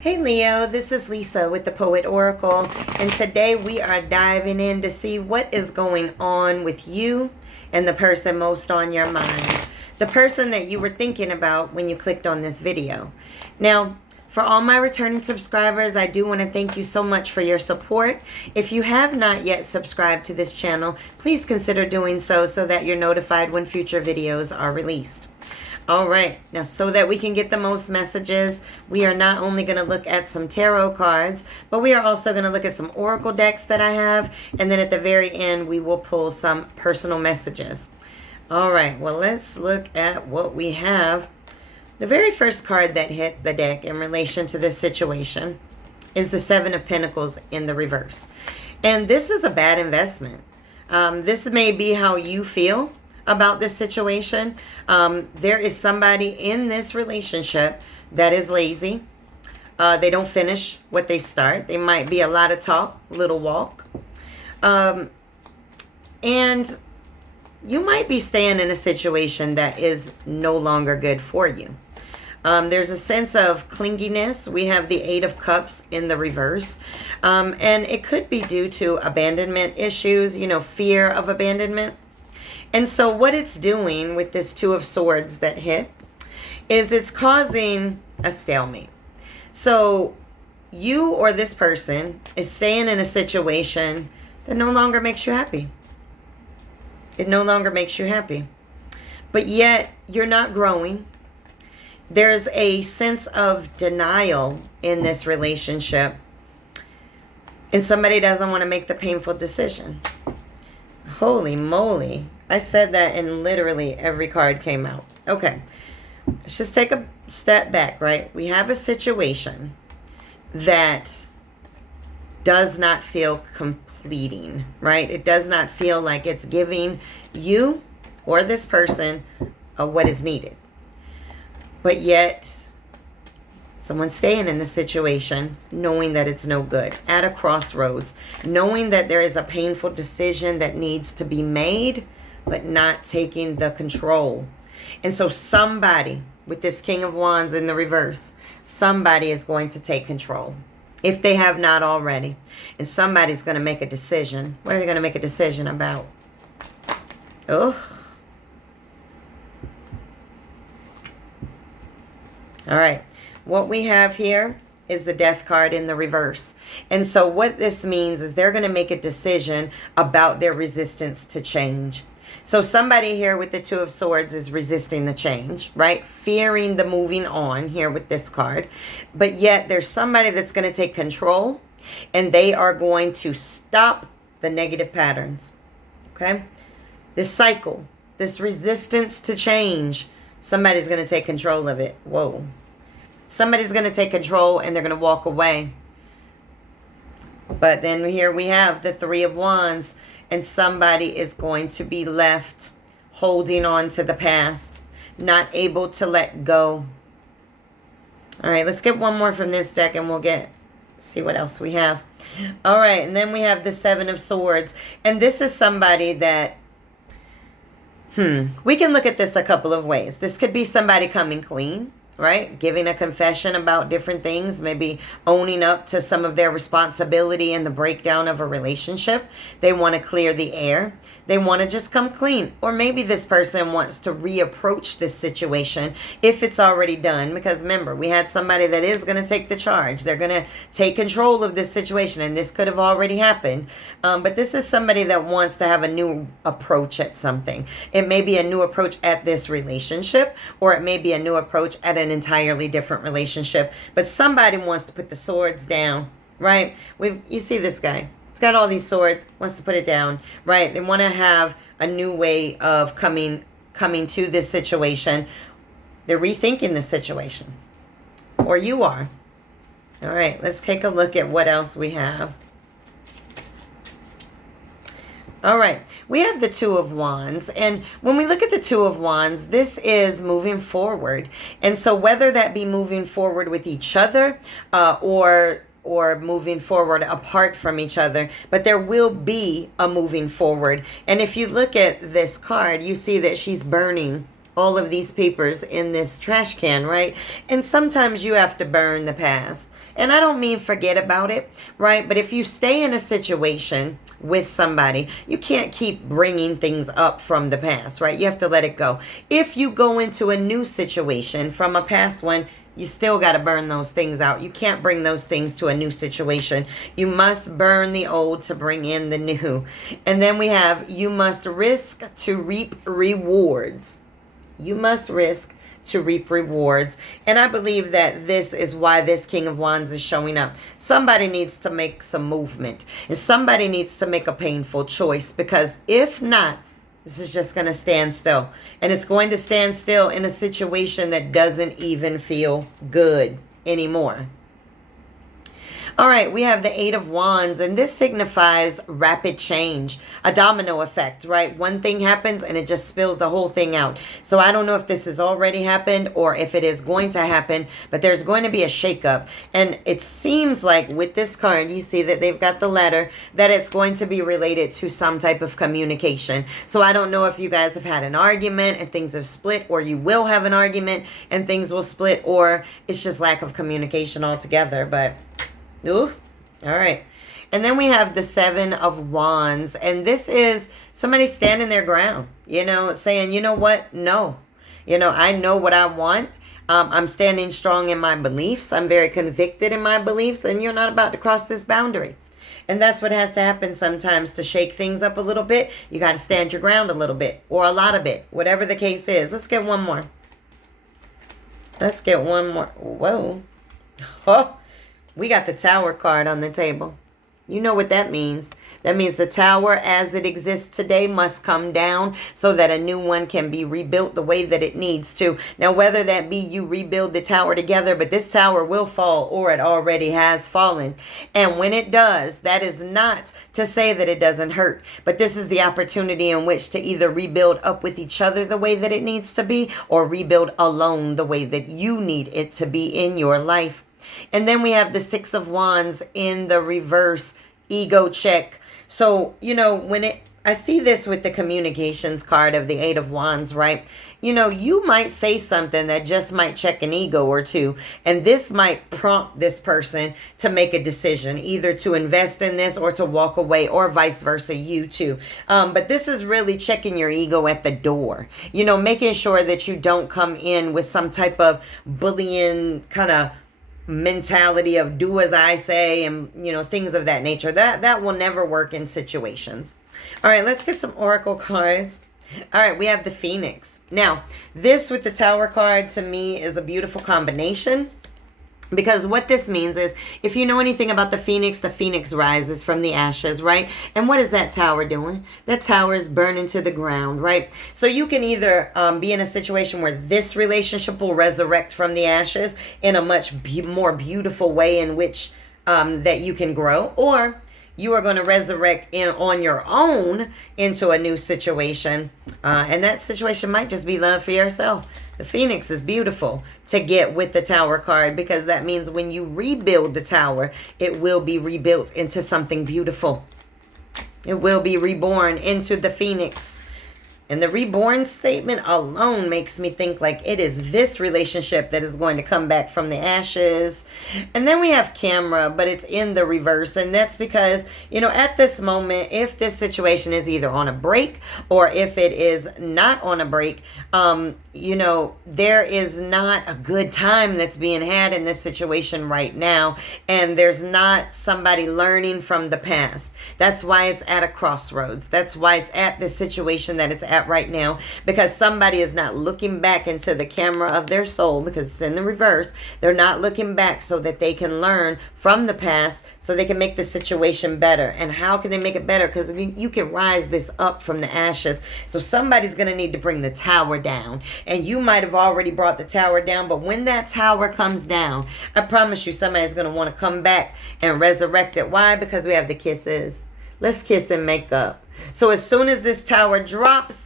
Hey Leo, this is Lisa with the Poet Oracle, and today we are diving in to see what is going on with you and the person most on your mind. The person that you were thinking about when you clicked on this video. Now, for all my returning subscribers, I do want to thank you so much for your support. If you have not yet subscribed to this channel, please consider doing so that you're notified when future videos are released. All right, now so that we can get the most messages, we are not only going to look at some tarot cards, but we are also going to look at some oracle decks that I have. And then at the very end, we will pull some personal messages. All right, well, let's look at what we have. The very first card that hit the deck in relation to this situation is the Seven of Pentacles in the reverse. And this is a bad investment. This may be how you feel about this situation. There is somebody in this relationship that is lazy. They don't finish what they start. They might be a lot of talk, little walk. And you might be staying in a situation that is no longer good for you. There's a sense of clinginess. We have the Eight of Cups in the reverse. And it could be due to abandonment issues, fear of abandonment. And so what it's doing with this Two of Swords that hit is it's causing a stalemate. So you or this person is staying in a situation that no longer makes you happy. It no longer makes you happy. But yet you're not growing. There's a sense of denial in this relationship. And somebody doesn't want to make the painful decision. Holy moly. I said that and literally every card came out. Okay. Let's just take a step back, right? We have a situation that does not feel completing, right? It does not feel like it's giving you or this person what is needed. But yet, someone's staying in the situation knowing that it's no good, at a crossroads, knowing that there is a painful decision that needs to be made, but not taking the control. And so somebody with this King of Wands in the reverse, somebody is going to take control if they have not already. And somebody's going to make a decision. What are they going to make a decision about? Oh. All right. What we have here is the Death card in the reverse. And so what this means is they're going to make a decision about their resistance to change. So somebody here with the Two of Swords is resisting the change, right? Fearing the moving on here with this card. But yet there's somebody that's going to take control and they are going to stop the negative patterns. Okay? This cycle, this resistance to change, somebody's going to take control of it. Whoa. Somebody's going to take control and they're going to walk away. But then here we have the Three of Wands. And somebody is going to be left holding on to the past, not able to let go. All right, let's get one more from this deck and we'll see what else we have. All right, and then we have the Seven of Swords. And this is somebody that, we can look at this a couple of ways. This could be somebody coming clean, right? Giving a confession about different things, maybe owning up to some of their responsibility in the breakdown of a relationship. They want to clear the air. They want to just come clean. Or maybe this person wants to reapproach this situation if it's already done. Because remember, we had somebody that is going to take the charge. They're going to take control of this situation. And this could have already happened. But this is somebody that wants to have a new approach at something. It may be a new approach at this relationship. Or it may be a new approach at an entirely different relationship. But somebody wants to put the swords down, right? You see this guy. He's got all these swords, wants to put it down, right? They want to have a new way of coming to this situation. They're rethinking the situation. Or you are. All right, let's take a look at what else we have. All right, we have the Two of Wands. And when we look at the Two of Wands, this is moving forward. And so whether that be moving forward with each other or moving forward apart from each other, but there will be a moving forward. And if you look at this card, you see that she's burning all of these papers in this trash can, right? And sometimes you have to burn the past. And I don't mean forget about it, right? But if you stay in a situation with somebody, you can't keep bringing things up from the past, right? You have to let it go. If you go into a new situation from a past one, you still got to burn those things out. You can't bring those things to a new situation. You must burn the old to bring in the new. And then we have, you must risk to reap rewards. You must risk to reap rewards. And I believe that this is why this King of Wands is showing up. Somebody needs to make some movement. And somebody needs to make a painful choice. Because if not, this is just going to stand still. And it's going to stand still in a situation that doesn't even feel good anymore. All right, we have the Eight of Wands, and this signifies rapid change, a domino effect, right? One thing happens and it just spills the whole thing out. So I don't know if this has already happened or if it is going to happen, but there's going to be a shakeup. And it seems like with this card, you see that they've got the letter, that it's going to be related to some type of communication. So I don't know if you guys have had an argument and things have split, or you will have an argument and things will split, or it's just lack of communication altogether, but... Ooh, all right. And then we have the Seven of Wands. And this is somebody standing their ground, you know, saying, you know what? No. You know, I know what I want. I'm standing strong in my beliefs. I'm very convicted in my beliefs. And you're not about to cross this boundary. And that's what has to happen sometimes to shake things up a little bit. You got to stand your ground a little bit, or a lot of it, whatever the case is. Let's get one more. Let's get one more. Whoa. Oh. We got the Tower card on the table. You know what that means. That means the tower as it exists today must come down so that a new one can be rebuilt the way that it needs to. Now, whether that be you rebuild the tower together, but this tower will fall, or it already has fallen. And when it does, that is not to say that it doesn't hurt. But this is the opportunity in which to either rebuild up with each other the way that it needs to be, or rebuild alone the way that you need it to be in your life. And then we have the Six of Wands in the reverse, ego check. So, you know, I see this with the communications card of the Eight of Wands, right? You know, you might say something that just might check an ego or two. And this might prompt this person to make a decision, either to invest in this or to walk away, or vice versa, you too. But this is really checking your ego at the door. You know, making sure that you don't come in with some type of bullying kind of mentality of do as I say, and you know, things of that nature. That will never work in situations. All right, let's get some oracle cards. All right, we have the Phoenix. Now, this with the Tower card to me is a beautiful combination, because what this means is, if you know anything about the Phoenix rises from the ashes, right? And what is that tower doing? That tower is burning to the ground, right? So you can either be in a situation where this relationship will resurrect from the ashes in a much more beautiful way in which that you can grow, or you are going to resurrect on your own into a new situation. And that situation might just be love for yourself. The Phoenix is beautiful to get with the Tower card, because that means when you rebuild the tower, it will be rebuilt into something beautiful. It will be reborn into the Phoenix. And the reborn statement alone makes me think like it is this relationship that is going to come back from the ashes. And then we have Camera, but it's in the reverse. And that's because, you know, at this moment, if this situation is either on a break or if it is not on a break, you know, there is not a good time that's being had in this situation right now. And there's not somebody learning from the past. That's why it's at a crossroads. That's why it's at the situation that it's at right now, because somebody is not looking back into the camera of their soul, because it's in the reverse. They're not looking back so that they can learn from the past, so they can make the situation better. And how can they make it better? Because you can rise this up from the ashes. So somebody's going to need to bring the tower down. And you might have already brought the tower down, but when that tower comes down, I promise you somebody's going to want to come back and resurrect it. Why? Because we have the kisses. Let's kiss and make up. So as soon as this tower drops,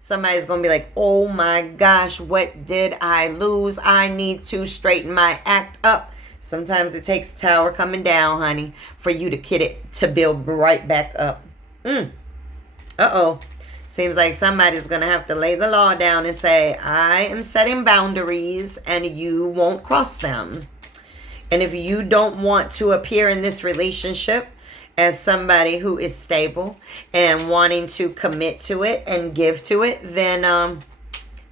somebody's going to be like, oh my gosh, what did I lose? I need to straighten my act up. Sometimes it takes a tower coming down, honey, for you to get it to build right back up. Uh-oh. Seems like somebody's going to have to lay the law down and say, I am setting boundaries and you won't cross them. And if you don't want to appear in this relationship as somebody who is stable and wanting to commit to it and give to it, then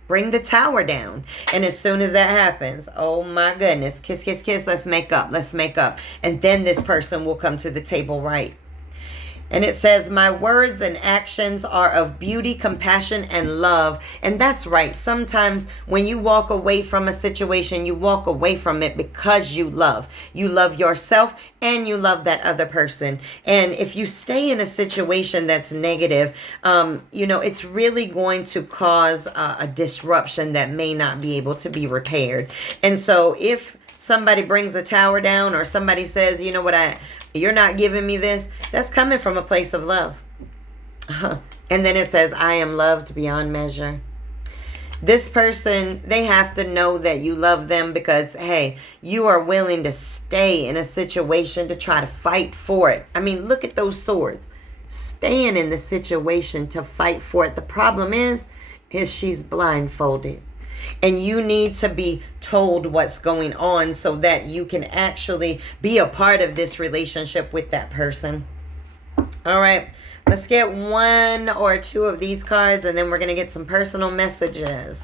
bring the Tower down. And as soon as that happens, oh my goodness, kiss, kiss, kiss, let's make up, let's make up. And then this person will come to the table right. And it says, my words and actions are of beauty, compassion, and love. And that's right. Sometimes when you walk away from a situation, you walk away from it because you love. You love yourself and you love that other person. And if you stay in a situation that's negative, it's really going to cause a disruption that may not be able to be repaired. And so if somebody brings a Tower down, or somebody says, you know what, you're not giving me this, that's coming from a place of love. And then it says, I am loved beyond measure. This person, they have to know that you love them because, hey, you are willing to stay in a situation to try to fight for it. I mean, look at those swords. Staying in the situation to fight for it. The problem is she's blindfolded. And you need to be told what's going on so that you can actually be a part of this relationship with that person. All right. Let's get one or two of these cards, and then we're going to get some personal messages.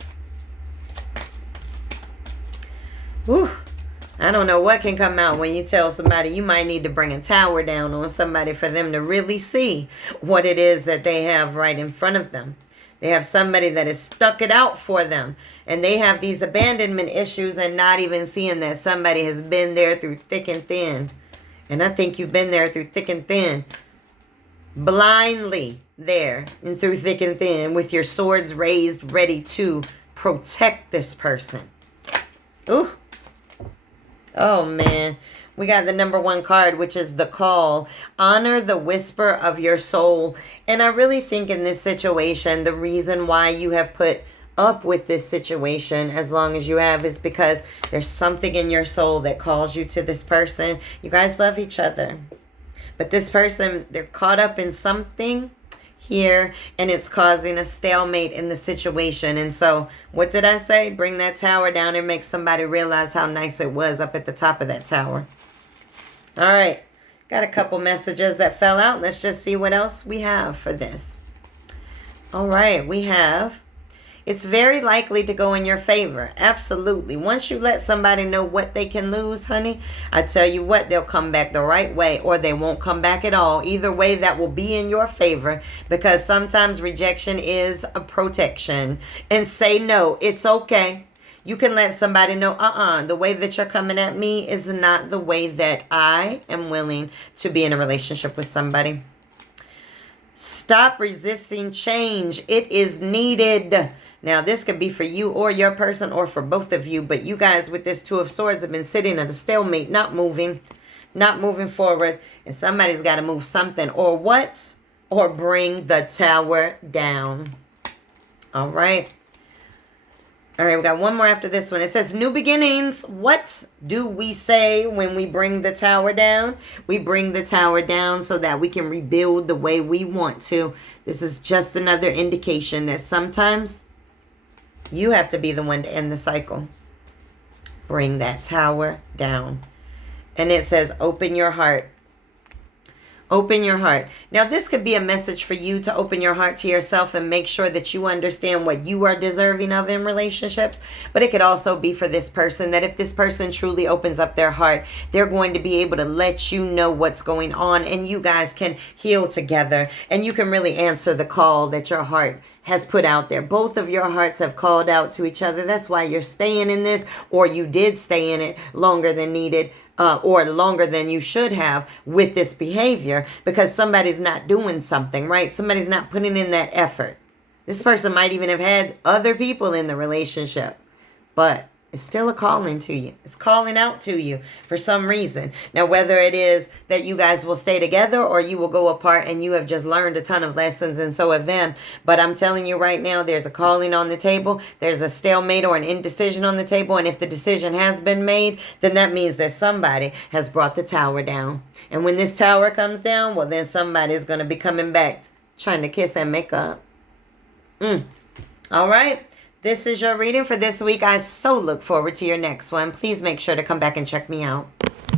Whew. I don't know what can come out when you tell somebody you might need to bring a Tower down on somebody for them to really see what it is that they have right in front of them. They have somebody that has stuck it out for them. And they have these abandonment issues and not even seeing that somebody has been there through thick and thin. And I think you've been there through thick and thin. Blindly there and through thick and thin with your swords raised, ready to protect this person. Ooh. Oh, man. We got the number one card, which is the Call. Honor the whisper of your soul. And I really think in this situation, the reason why you have put up with this situation as long as you have is because there's something in your soul that calls you to this person. You guys love each other. But this person, they're caught up in something here, and it's causing a stalemate in the situation. And so, what did I say? Bring that Tower down and make somebody realize how nice it was up at the top of that tower. All right, got a couple messages that fell out. Let's just see what else we have for this. All right, we have, it's very likely to go in your favor. Absolutely. Once you let somebody know what they can lose, honey, I tell you what, they'll come back the right way, or they won't come back at all. Either way, that will be in your favor, because sometimes rejection is a protection. And say no, it's okay. You can let somebody know, the way that you're coming at me is not the way that I am willing to be in a relationship with somebody. Stop resisting change. It is needed. Now, this could be for you or your person, or for both of you. But you guys with this Two of Swords have been sitting at a stalemate, not moving forward. And somebody's got to move something. Or what? Or bring the Tower down. All right. All right, we got one more after this one. It says, new beginnings. What do we say when we bring the Tower down? We bring the Tower down so that we can rebuild the way we want to. This is just another indication that sometimes you have to be the one to end the cycle. Bring that Tower down. And it says, open your heart. Open your heart. Now, this could be a message for you to open your heart to yourself and make sure that you understand what you are deserving of in relationships. But it could also be for this person, that if this person truly opens up their heart, they're going to be able to let you know what's going on, and you guys can heal together, and you can really answer the call that your heart has put out there. Both of your hearts have called out to each other. That's why you're staying in this, or you did stay in it longer than needed. Or longer than you should have with this behavior, because somebody's not doing something, right? Somebody's not putting in that effort. This person might even have had other people in the relationship, but it's still a calling to you. It's calling out to you for some reason. Now, whether it is that you guys will stay together or you will go apart and you have just learned a ton of lessons, and so have them. But I'm telling you right now, there's a calling on the table. There's a stalemate or an indecision on the table. And if the decision has been made, then that means that somebody has brought the Tower down. And when this Tower comes down, well, then somebody is going to be coming back trying to kiss and make up. All right. This is your reading for this week. I so look forward to your next one. Please make sure to come back and check me out.